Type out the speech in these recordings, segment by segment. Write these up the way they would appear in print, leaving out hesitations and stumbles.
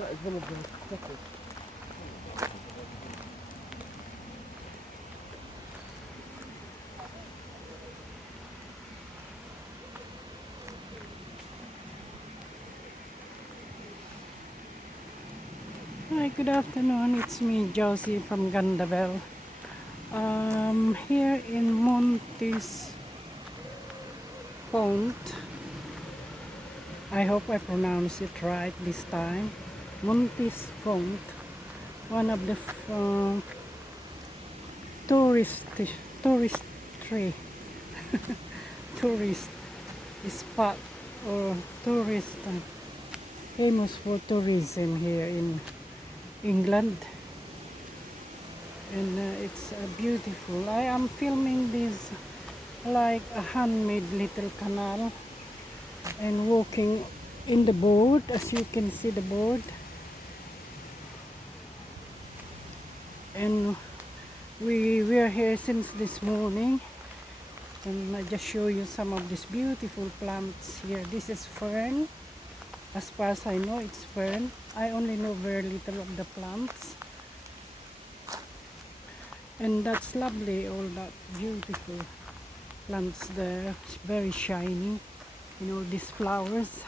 That is one of the thickest. Hi, good afternoon. It's me, Josie from Gandabel. Here in Montes Pont. I hope I pronounce it right this time. Montes Pont, one of the tourist tourist tourist spot or tourist famous for tourism here in England, and it's beautiful. I am filming this like a handmade little canal and walking in the board, as you can see the board, and we were here since this morning, and I just show you some of these beautiful plants here. This is fern. As far as I know, it's fern. I only know very little of the plants. And that's lovely, all that beautiful plants there. It's very shiny, you know, these flowers.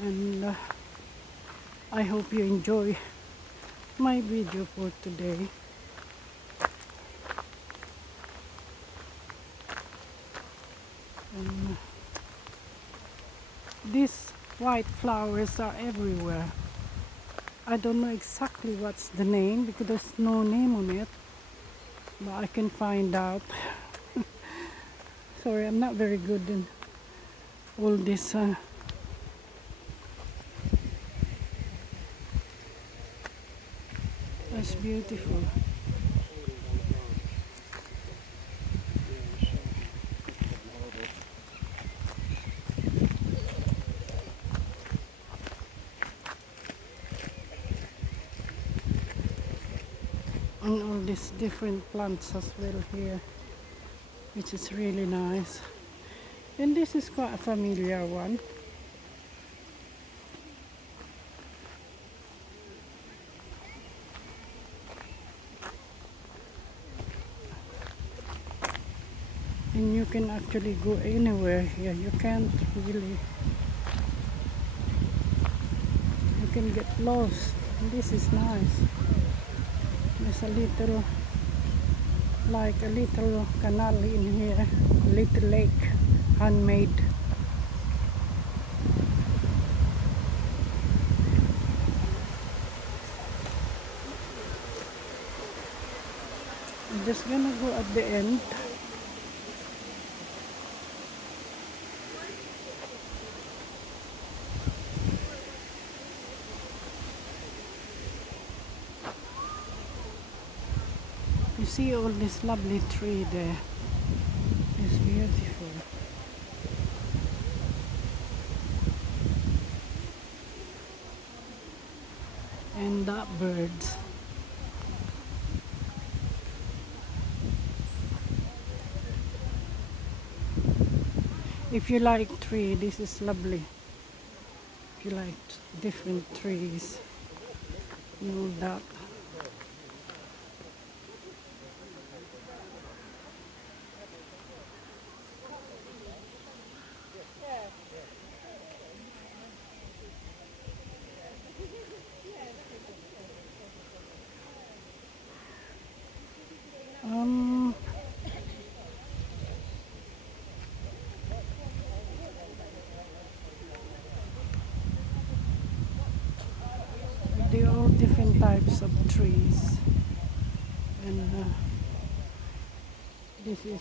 And I hope you enjoy my video for today. And these white flowers are everywhere. I don't know exactly what's the name because there's no name on it, but I can find out. Sorry, I'm not very good in all this. That's beautiful. And all these different plants as well here, which is really nice. And this is quite a familiar one. And you can actually go anywhere here. You can't really, you can get lost. And this is nice. There's a little, like a little canal in here, a little lake, handmade. I'm just gonna go at the end. You see all this lovely tree there. It's beautiful. And that birds. If you like tree, this is lovely. If you like different trees, you know that. They are all different types of trees, and this is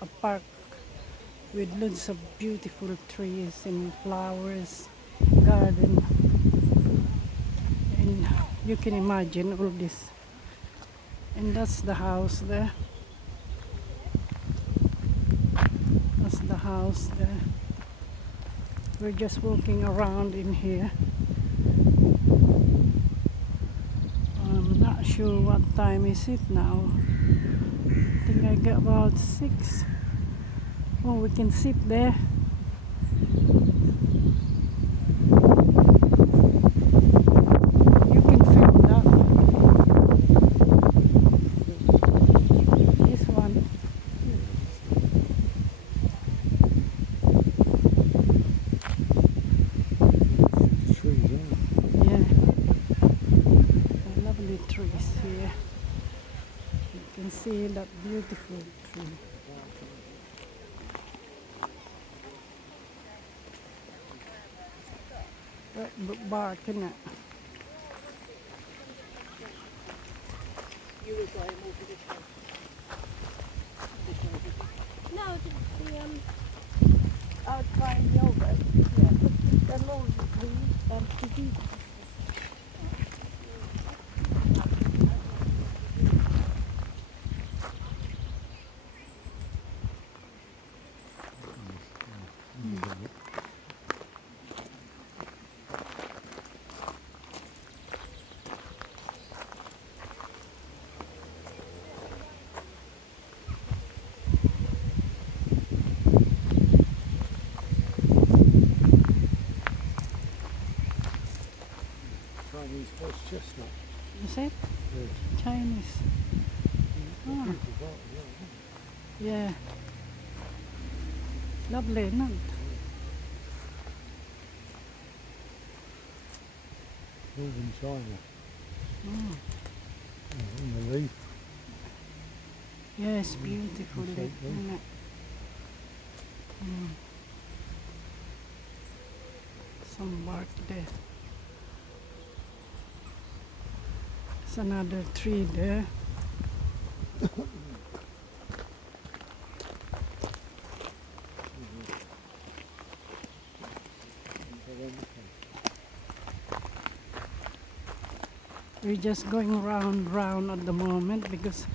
a park with lots of beautiful trees and flowers, garden, and you can imagine all this. And that's the house there. That's the house there. We're just walking around in here. I'm not sure what time is it now. I think I got about 6. Oh, we can sit there. trees here. You can see that beautiful tree. That bark, isn't it? You were going over this one. No, I'll try and over. Yeah, but they're more green. Chinese horse chestnut. You see? Yeah. Chinese. Oh, Beautiful bark, yeah. yeah. Lovely, isn't it? Northern China. Oh, In the leaf. yes, beautiful, It's like isn't it? Mm. Some bark there. There's another tree there. We're just going round at the moment because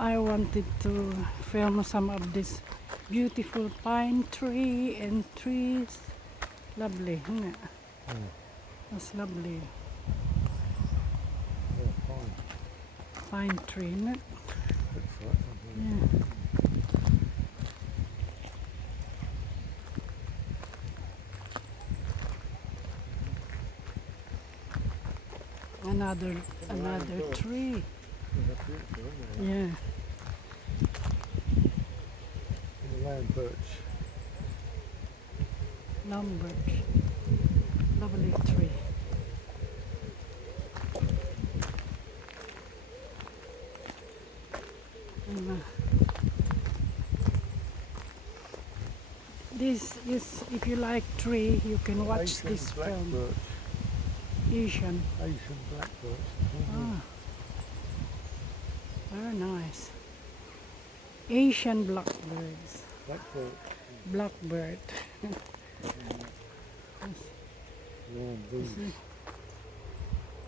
I wanted to film some of this beautiful pine tree and trees. Lovely, isn't it? Yeah. That's lovely. Yeah, fine. Pine tree, isn't it? Looks like something. Yeah. Another tree. Yeah, that's beautiful, isn't it? Yeah. And the land birch. Lumber. Lovely tree. And, this is, if you like tree, you can watch Asian this black film. birch. Asian. Asian black birch. Ah, very nice. Asian blackbirds. Black birch. Blackbird. Warm leaves.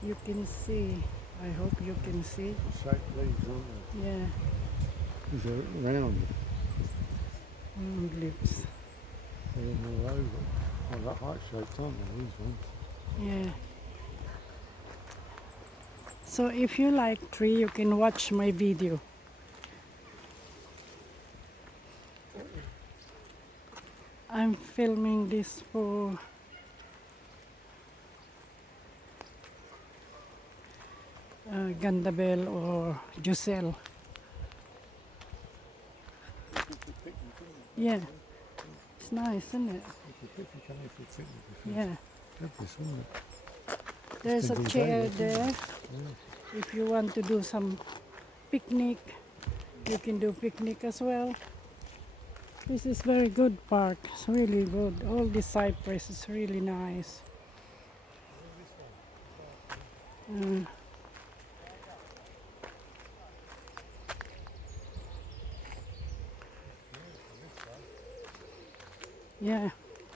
You can see. I hope you can see. Shaped leaves, aren't Yeah, they? These are round. round leaves. They're all over. Oh, that heart shaped, aren't they, these ones? Yeah. So if you like tree, you can watch my video. I'm filming this for Gandabel or Giselle. Yeah, it's nice, isn't it? It's a picnic, coming for a picnic. If Yeah. it's this, isn't it? There's a Think all chair day, isn't there. it? Yeah. If you want to do some picnic, you can do picnic as well. This is very good park. It's really good. All the cypress is really nice. Yeah,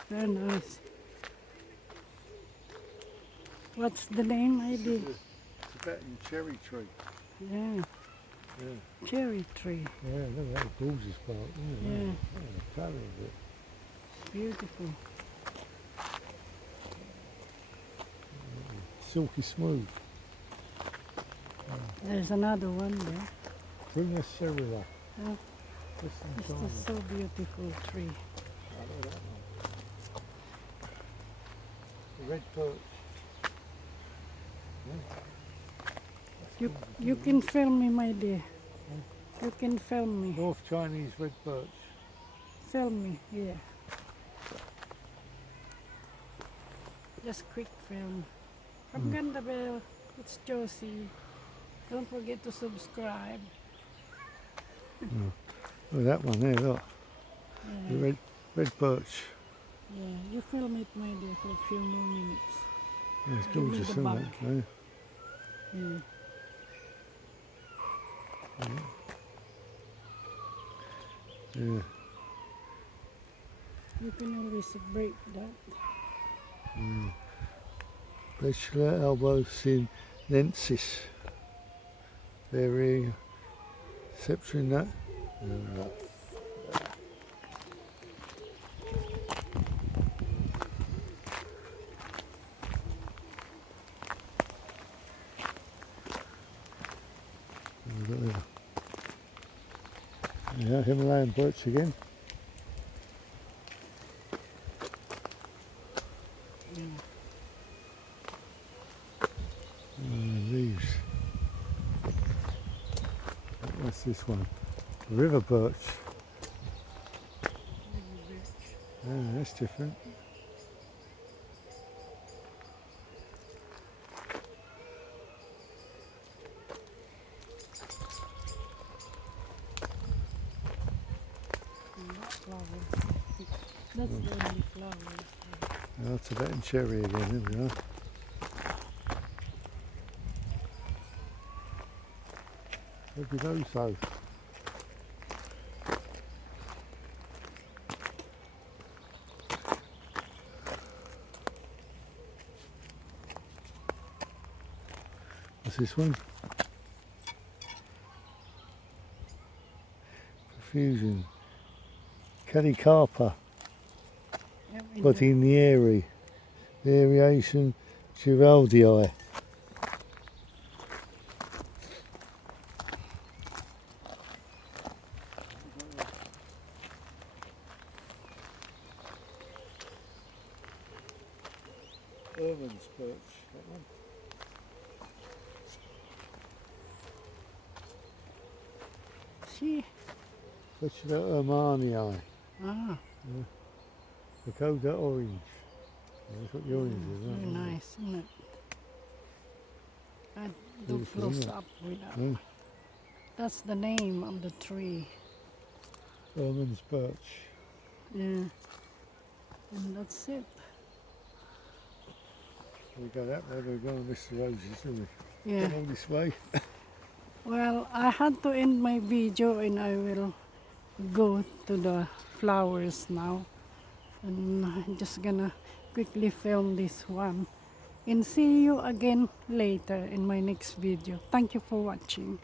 very nice. What's the name, This maybe? is a Tibetan cherry tree. Yeah, Yeah. cherry tree. Yeah, look at that gorgeous bark, isn't it? Yeah. Oh, the colour of it. Beautiful. Silky smooth. There's another one there. Prunus cerula. Yeah. Western This China. is so beautiful tree. I know that one. The red birch. Yeah. You can film me, my dear. You can film me. North Chinese red birch. Film me, yeah. Just quick film. From Gandabel, it's Josie. Don't forget to subscribe. Oh, that one there, look. The Yeah, red birch. yeah. You film it, my dear, for a few more minutes. Yeah, it's Give me gorgeous, the isn't bug. it? Yeah. Yeah. Yeah. You can always break that. Bachelor elbow sinensis. Very septuring that. Yeah. Yeah, Himalayan birch again. Yeah. Leaves. What's this one? River birch. Yeah, that's different. Flowers. That's the only flowers. Oh, Tibetan cherry again, there we are. Look at those though. What's this one? Profusion. Calicarpa. Botinieri. Variation Giraldii. Erman's birch, that one. See? Bachelor Ermanii. Ah, Pagoda orange. Yeah, that's what the orange is, very isn't it? nice, isn't it? I do Beautiful, close isn't it? up with that. Yeah. That's the name of the tree. Erman's birch. Yeah. And that's it. We go that way, we're going to miss the roses, isn't we? Yeah. Come on this way. Well, I had to end my video and I will go to the flowers now. And I'm just gonna quickly film this one. And see you again later in my next video. Thank you for watching.